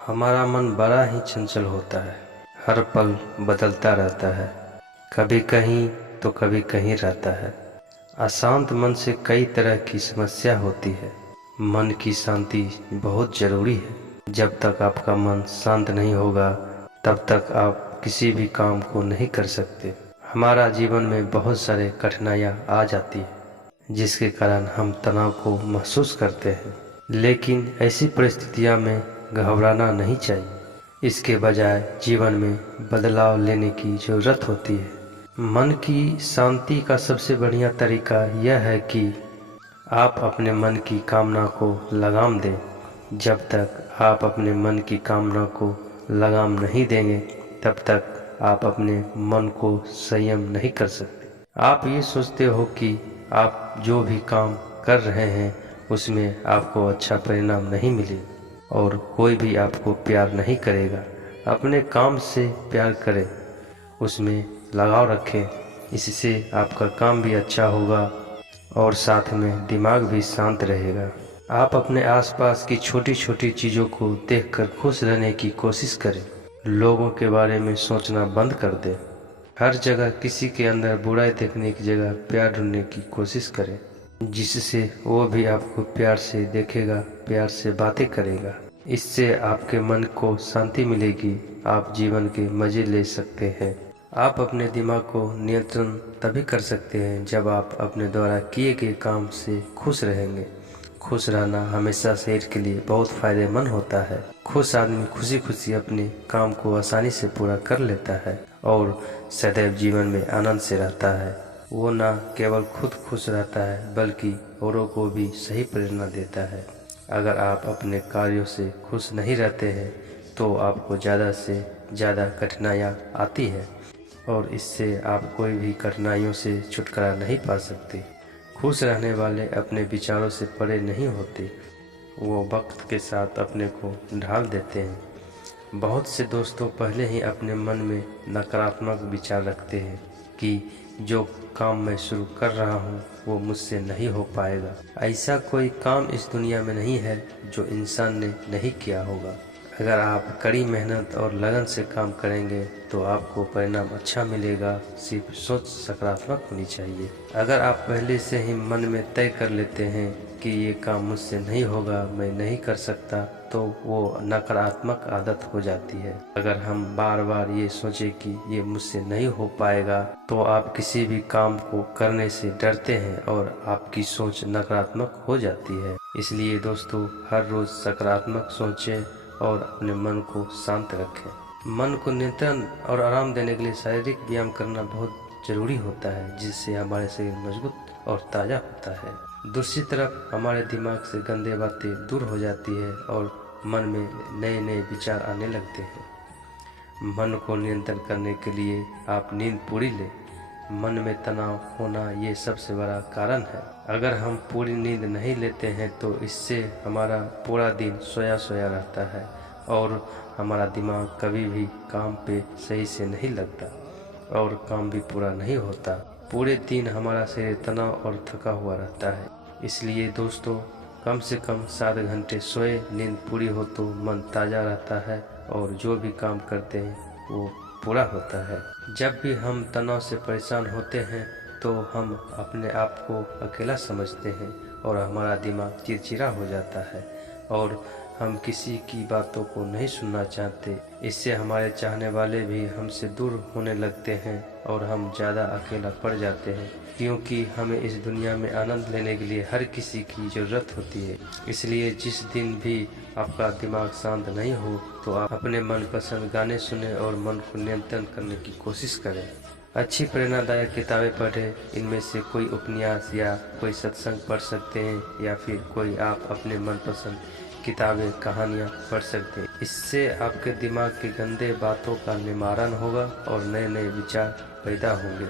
हमारा मन बड़ा ही चंचल होता है, हर पल बदलता रहता है, कभी कहीं तो कभी कहीं रहता है। अशांत मन से कई तरह की समस्या होती है। मन की शांति बहुत ज़रूरी है। जब तक आपका मन शांत नहीं होगा तब तक आप किसी भी काम को नहीं कर सकते। हमारा जीवन में बहुत सारे कठिनाइयाँ आ जाती है जिसके कारण हम तनाव को महसूस करते हैं, लेकिन ऐसी परिस्थितियों में घबराना नहीं चाहिए। इसके बजाय जीवन में बदलाव लेने की ज़रूरत होती है। मन की शांति का सबसे बढ़िया तरीका यह है कि आप अपने मन की कामना को लगाम दें। जब तक आप अपने मन की कामना को लगाम नहीं देंगे तब तक आप अपने मन को संयम नहीं कर सकते। आप ये सोचते हो कि आप जो भी काम कर रहे हैं उसमें आपको अच्छा परिणाम नहीं मिलेगा और कोई भी आपको प्यार नहीं करेगा। अपने काम से प्यार करें, उसमें लगाव रखें, इससे आपका काम भी अच्छा होगा और साथ में दिमाग भी शांत रहेगा। आप अपने आसपास की छोटी छोटी चीज़ों को देखकर खुश रहने की कोशिश करें। लोगों के बारे में सोचना बंद कर दें। हर जगह किसी के अंदर बुराई देखने की जगह प्यार ढूंढने की कोशिश करें, जिससे वो भी आपको प्यार से देखेगा, प्यार से बातें करेगा। इससे आपके मन को शांति मिलेगी, आप जीवन के मज़े ले सकते हैं। आप अपने दिमाग को नियंत्रण तभी कर सकते हैं जब आप अपने द्वारा किए गए काम से खुश रहेंगे। खुश रहना हमेशा शरीर के लिए बहुत फायदेमंद होता है। खुश आदमी खुशी खुशी अपने काम को आसानी से पूरा कर लेता है और सदैव जीवन में आनंद से रहता है। वो न केवल खुद खुश रहता है बल्कि औरों को भी सही प्रेरणा देता है। अगर आप अपने कार्यों से खुश नहीं रहते हैं तो आपको ज़्यादा से ज़्यादा कठिनाइयाँ आती है और इससे आप कोई भी कठिनाइयों से छुटकारा नहीं पा सकते। खुश रहने वाले अपने विचारों से परे नहीं होते, वो वक्त के साथ अपने को ढाल देते हैं। बहुत से दोस्तों पहले ही अपने मन में नकारात्मक विचार रखते हैं कि जो काम मैं शुरू कर रहा हूँ वो मुझसे नहीं हो पाएगा। ऐसा कोई काम इस दुनिया में नहीं है जो इंसान ने नहीं किया होगा। अगर आप कड़ी मेहनत और लगन से काम करेंगे तो आपको परिणाम अच्छा मिलेगा। सिर्फ सोच सकारात्मक होनी चाहिए। अगर आप पहले से ही मन में तय कर लेते हैं कि ये काम मुझसे नहीं होगा, मैं नहीं कर सकता, तो वो नकारात्मक आदत हो जाती है। अगर हम बार बार ये सोचें कि ये मुझसे नहीं हो पाएगा तो आप किसी भी काम को करने से डरते हैं और आपकी सोच नकारात्मक हो जाती है। इसलिए दोस्तों, हर रोज़ सकारात्मक सोचें और अपने मन को शांत रखें। मन को नियंत्रण और आराम देने के लिए शारीरिक व्यायाम करना बहुत ज़रूरी होता है, जिससे हमारे शरीर मजबूत और ताज़ा होता है। दूसरी तरफ हमारे दिमाग से गंदे बातें दूर हो जाती है और मन में नए नए विचार आने लगते हैं। मन को नियंत्रण करने के लिए आप नींद पूरी लें। मन में तनाव होना ये सबसे बड़ा कारण है। अगर हम पूरी नींद नहीं लेते हैं तो इससे हमारा पूरा दिन सोया सोया रहता है और हमारा दिमाग कभी भी काम पे सही से नहीं लगता और काम भी पूरा नहीं होता। पूरे दिन हमारा शरीर तनाव और थका हुआ रहता है। इसलिए दोस्तों, कम से कम 7 घंटे सोए, नींद पूरी हो तो मन ताज़ा रहता है और जो भी काम करते हैं वो पूरा होता है। जब भी हम तनाव से परेशान होते हैं तो हम अपने आप को अकेला समझते हैं और हमारा दिमाग चिड़चिड़ा हो जाता है और हम किसी की बातों को नहीं सुनना चाहते। इससे हमारे चाहने वाले भी हमसे दूर होने लगते हैं और हम ज़्यादा अकेला पड़ जाते हैं, क्योंकि हमें इस दुनिया में आनंद लेने के लिए हर किसी की ज़रूरत होती है। इसलिए जिस दिन भी आपका दिमाग शांत नहीं हो तो आप अपने मनपसंद गाने सुनें और मन को नियंत्रण करने की कोशिश करें। अच्छी प्रेरणादायक किताबें पढ़ें। इनमें से कोई उपन्यास या कोई सत्संग पढ़ सकते हैं या फिर कोई आप अपने मनपसंद किताबें, कहानियाँ पढ़ सकते हैं। इससे आपके दिमाग की गंदे बातों का निवारण होगा और नए नए विचार पैदा होंगे।